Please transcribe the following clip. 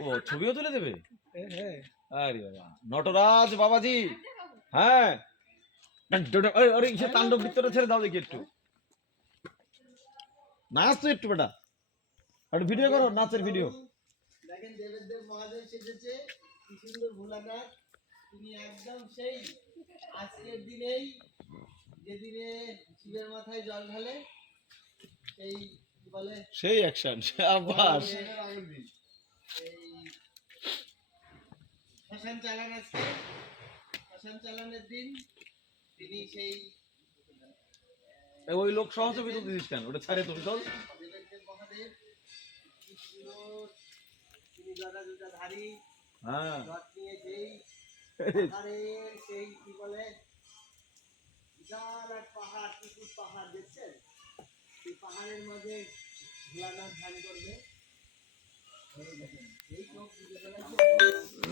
ও ছবিও তুলে দেবে? হ্যাঁ আরে বাবা নটরাজ বাবাজি। হ্যাঁ। সে তাণ্ডব নৃত্যটা ছেড়ে দাও দেখি একটু। নাচ তো একটু বেটা। একটু ভিডিও করো নাচের ভিডিও দেখেন দেবের মহাদেব সেজেছে কি সুন্দর ভোলানাথ তিনি একদম সেই আজকের দিনেই যেদিনে শিবের মাথায় জল ঢালে সেই বলে? সেই অ্যাকশন আবাস এই শ্মশান চালান আজকে। শ্মশান চালানের দিন তিনি সেই ওই লোক সহ ছবি তুলতেছিস কেন? ওটা ছাড়ে তুমি চল। তিনি ধারী হ্যাঁ। নিয়ে সেই পাহাড়ের সেই কি বলে বিশাল এক পাহাড় দেখছেন? এই পাহাড়ের মাঝে ভোলানাথ ধ্যান করবে। এই দেখেন